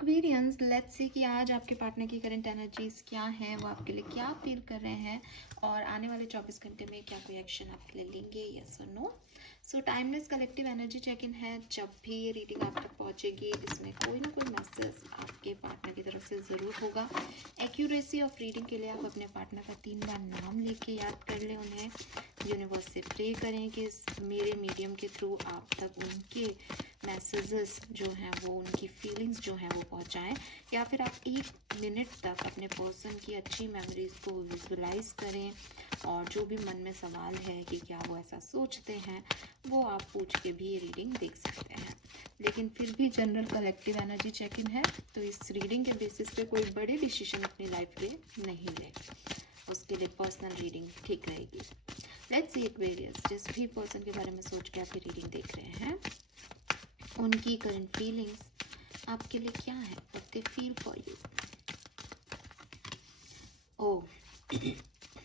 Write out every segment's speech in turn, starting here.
Aquarians, let's see कि आज आपके पार्टनर की करंट एनर्जीज क्या हैं, वो आपके लिए क्या फील कर रहे हैं और आने वाले 24 घंटे में क्या कोई एक्शन आपके लिए लेंगे, यस और no. So timeless collective energy check in है। जब भी ये रीडिंग आप तक पहुंचेगी इसमें कोई ना कोई मैसेज आपके पार्टनर की तरफ से ज़रूर होगा। एक्यूरेसी ऑफ रीडिंग के लिए आप अपने पार्टनर का 3 बार नाम लेके याद कर लें, उन्हें यूनिवर्स से प्रे करें कि मेरे मीडियम के थ्रू आप तक उनके मैसेजेस जो हैं वो, उनकी फीलिंग्स जो हैं वो पहुंचाएं। या फिर आप 1 मिनट तक अपने पर्सन की अच्छी मेमोरीज को विजुलाइज करें और जो भी मन में सवाल है कि क्या वो ऐसा सोचते हैं वो आप पूछ के भी ये रीडिंग देख सकते हैं। लेकिन फिर भी general collective energy check in है, तो इस रीडिंग के बेसिस पे कोई बड़े डिसीजन अपनी लाइफ के नहीं ले, उसके लिए पर्सनल रीडिंग ठीक रहेगी। लेट्स सी एक्वेरियस, जिस भी पर्सन के बारे में सोच के आप ये रीडिंग देख रहे हैं उनकी करंट फीलिंग्स आपके लिए क्या है, what they feel for you. Oh,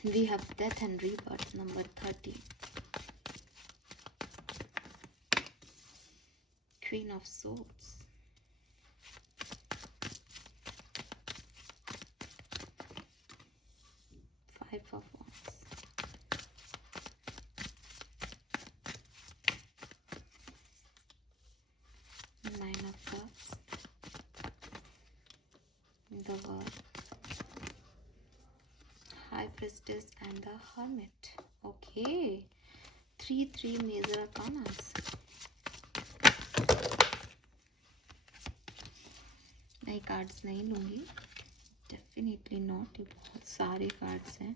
we have death and rebirth, number 30, queen of swords, 5 of wands, Nine of cups, the world, high priestess and the hermit. Okay, 3 major arcanas. नई cards नहीं लूंगी, definitely not, ये बहुत सारे cards हैं।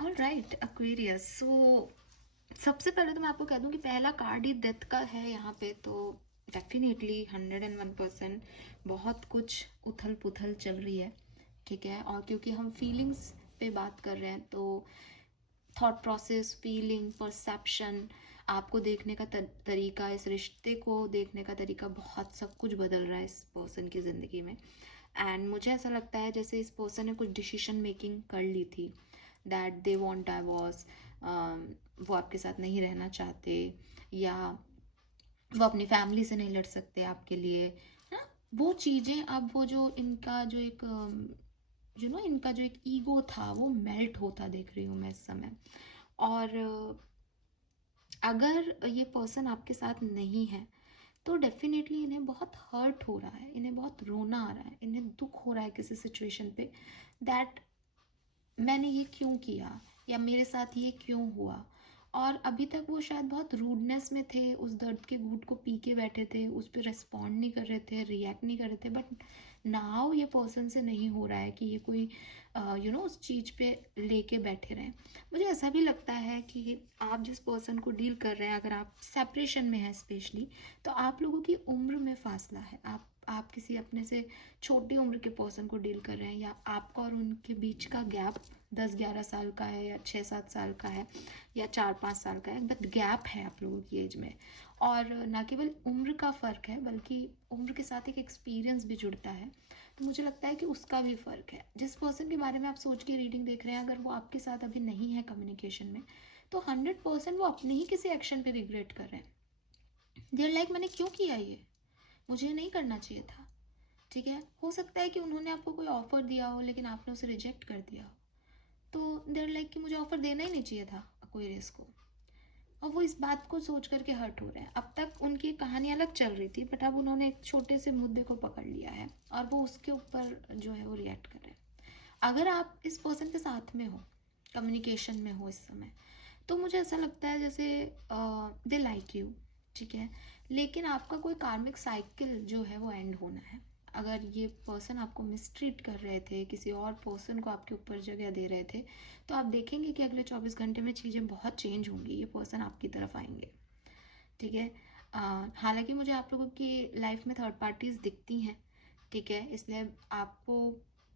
Alright Aquarius, सो सबसे पहले तो मैं आपको कह दूं कि पहला कार्ड ही डेथ का है यहाँ पे, तो डेफिनेटली 101% बहुत कुछ उथल पुथल चल रही है, ठीक है। और क्योंकि हम फीलिंग्स पे बात कर रहे हैं तो थॉट प्रोसेस, फीलिंग, परसेप्शन, आपको देखने का तरीका, इस रिश्ते को देखने का तरीका, बहुत सब कुछ बदल रहा है इस पर्सन की ज़िंदगी में। एंड मुझे ऐसा लगता है जैसे इस पर्सन ने कुछ डिसीजन मेकिंग कर ली थी, दैट दे वॉन्ट डाइवोर्स, वो आपके साथ नहीं रहना चाहते, या वो अपनी फैमिली से नहीं लड़ सकते आपके लिए, है ना। वो चीज़ें अब वो जो इनका जो एक इनका जो एक ईगो था वो मेल्ट होता देख रही हूँ मैं इस समय। और अगर ये पर्सन आपके साथ नहीं है तो डेफिनेटली इन्हें बहुत हर्ट हो रहा है, इन्हें बहुत रोना आ रहा है, इन्हें दुख हो रहा है किसी सिचुएशन पे, दैट मैंने ये क्यों किया या मेरे साथ ये क्यों हुआ। और अभी तक वो शायद बहुत रूडनेस में थे, उस दर्द के घूंट को पी के बैठे थे, उस पर रेस्पॉन्ड नहीं कर रहे थे, रिएक्ट नहीं कर रहे थे। बट नाउ ये पर्सन से नहीं हो रहा है कि ये कोई उस चीज़ पे लेके बैठे रहें। मुझे ऐसा भी लगता है कि आप जिस पर्सन को डील कर रहे हैं, अगर आप सेपरेशन में हैं स्पेशली, तो आप लोगों की उम्र में फासला है, आप किसी अपने से छोटी उम्र के पर्सन को डील कर रहे हैं, या आपका और उनके बीच का गैप 10-11 साल का है, या 6-7 साल का है, या 4-5 साल का है, बट गैप है आप लोगों की एज में। और ना केवल उम्र का फ़र्क है बल्कि उम्र के साथ एक एक्सपीरियंस भी जुड़ता है, तो मुझे लगता है कि उसका भी फ़र्क है। जिस पर्सन के बारे में आप सोच के रीडिंग देख रहे हैं, अगर वो आपके साथ अभी नहीं है कम्युनिकेशन में, तो 100% वो अपने ही किसी एक्शन पे रिग्रेट कर रहे हैं। देयर लाइक मैंने क्यों किया ये, मुझे नहीं करना चाहिए था, ठीक है। हो सकता है कि उन्होंने आपको कोई ऑफ़र दिया हो लेकिन आपने उसे रिजेक्ट कर दिया हो, तो देयर लाइक कि मुझे ऑफ़र देना ही नहीं चाहिए था एक्वेरियस को, और वो इस बात को सोच करके हर्ट हो रहे हैं। अब तक उनकी कहानी अलग चल रही थी, बट अब उन्होंने एक छोटे से मुद्दे को पकड़ लिया है और वो उसके ऊपर जो है वो रिएक्ट कर रहे हैं। अगर आप इस पर्सन के साथ में हो, कम्युनिकेशन में हो इस समय, तो मुझे ऐसा लगता है जैसे दे लाइक यू, ठीक है, लेकिन आपका कोई कार्मिक साइकिल जो है वो एंड होना है। अगर ये पर्सन आपको मिसट्रीट कर रहे थे, किसी और पर्सन को आपके ऊपर जगह दे रहे थे, तो आप देखेंगे कि अगले 24 घंटे में चीज़ें बहुत चेंज होंगी, ये पर्सन आपकी तरफ आएंगे। ठीक है। हालांकि मुझे आप लोगों की लाइफ में थर्ड पार्टीज दिखती हैं, ठीक है, इसलिए आपको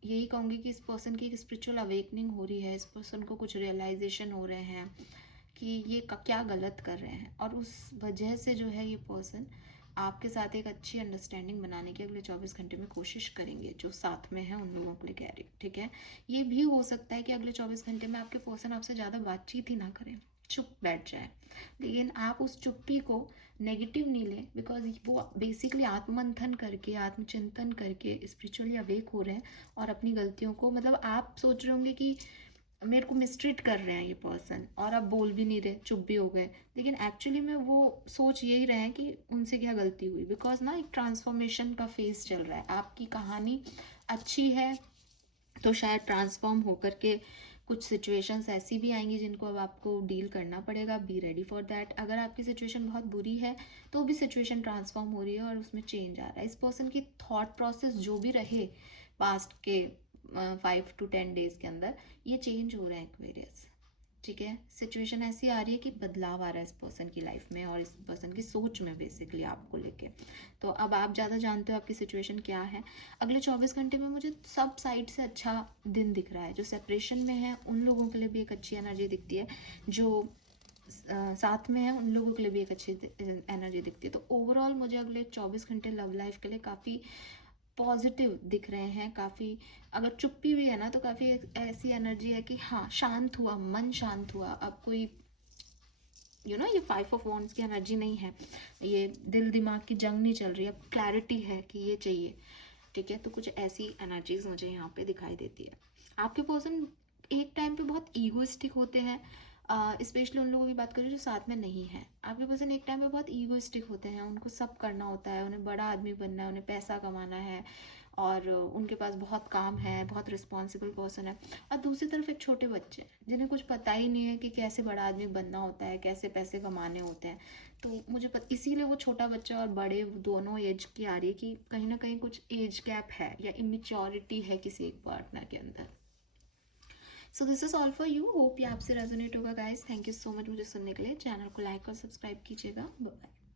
यही कहूँगी कि इस पर्सन की एक स्पिरिचुअल अवेकनिंग हो रही है, इस पर्सन को कुछ रियलाइजेशन हो रहे हैं कि ये क्या गलत कर रहे हैं, और उस वजह से जो है ये पर्सन आपके साथ एक अच्छी अंडरस्टैंडिंग बनाने की अगले 24 घंटे में कोशिश करेंगे, जो साथ में है उन लोगों के लिए कह रही हूँ। ठीक है। ये भी हो सकता है कि अगले 24 घंटे में आपके पर्सन आपसे ज़्यादा बातचीत ही ना करें, चुप बैठ जाए, लेकिन आप उस चुप्पी को नेगेटिव नहीं लें, बिकॉज वो बेसिकली आत्ममंथन करके, आत्मचिंतन करके स्पिरिचुअली अवेक हो रहे हैं, और अपनी गलतियों को, मतलब आप सोच रहे होंगे कि मेरे को मिसट्रीट कर रहे हैं ये पर्सन, और आप बोल भी नहीं रहे, चुप भी हो गए, लेकिन एक्चुअली में वो सोच यही रहे हैं कि उनसे क्या गलती हुई, बिकॉज ना एक ट्रांसफॉर्मेशन का फेज चल रहा है, आपकी कहानी अच्छी है तो शायद ट्रांसफॉर्म होकर के कुछ सिचुएशंस ऐसी भी आएंगी जिनको अब आपको डील करना पड़ेगा, बी रेडी फॉर दैट। अगर आपकी सिचुएशन बहुत बुरी है तो भी सिचुएशन ट्रांसफॉर्म हो रही है और उसमें चेंज आ रहा है। इस पर्सन की थॉट प्रोसेस जो भी रहे पास्ट के 5 to 10 days के अंदर, ये चेंज हो रहा है एक्वेरियस। ठीक है। सिचुएशन ऐसी आ रही है कि बदलाव आ रहा है इस पर्सन की लाइफ में और इस पर्सन की सोच में बेसिकली आपको लेके। तो अब आप ज़्यादा जानते हो आपकी सिचुएशन क्या है। अगले 24 घंटे में मुझे सब साइड से अच्छा दिन दिख रहा है। जो सेपरेशन में है उन लोगों के लिए भी एक अच्छी एनर्जी दिखती है, जो साथ में है उन लोगों के लिए भी एक अच्छी एनर्जी दिखती है। तो ओवरऑल मुझे अगले 24 घंटे लव लाइफ के लिए काफ़ी पॉजिटिव दिख रहे हैं। काफ़ी, अगर चुप्पी भी है ना तो काफ़ी ऐसी एनर्जी है कि हाँ, शांत हुआ, मन शांत हुआ। अब कोई ये 5 of Wands की एनर्जी नहीं है, ये दिल दिमाग की जंग नहीं चल रही, अब क्लैरिटी है कि ये चाहिए। ठीक है। तो कुछ ऐसी एनर्जीज मुझे यहाँ पे दिखाई देती है। आपके पर्सन एक टाइम पे बहुत ईगोइस्टिक होते हैं, स्पेशली उन लोगों की बात करें जो साथ में नहीं है। आपके पर्सन एक टाइम पे बहुत ईगोइस्टिक होते हैं, उनको सब करना होता है, उन्हें बड़ा आदमी बनना है, उन्हें पैसा कमाना है, और उनके पास बहुत काम है, बहुत रिस्पॉन्सिबल पर्सन है। और दूसरी तरफ एक छोटे बच्चे जिन्हें कुछ पता ही नहीं है कि कैसे बड़ा आदमी बनना होता है, कैसे पैसे कमाने होते हैं। तो मुझे इसीलिए वो छोटा बच्चा और बड़े दोनों एज की आ रही है कि कहीं ना कहीं कुछ एज गैप है या इमेच्योरिटी है किसी एक पार्टनर के अंदर। So this is all for you. Hope ये आपसे रेजोनेट होगा guys. Thank you so much मुझे सुनने के लिए। चैनल को लाइक और सब्सक्राइब कीजिएगा। बाय।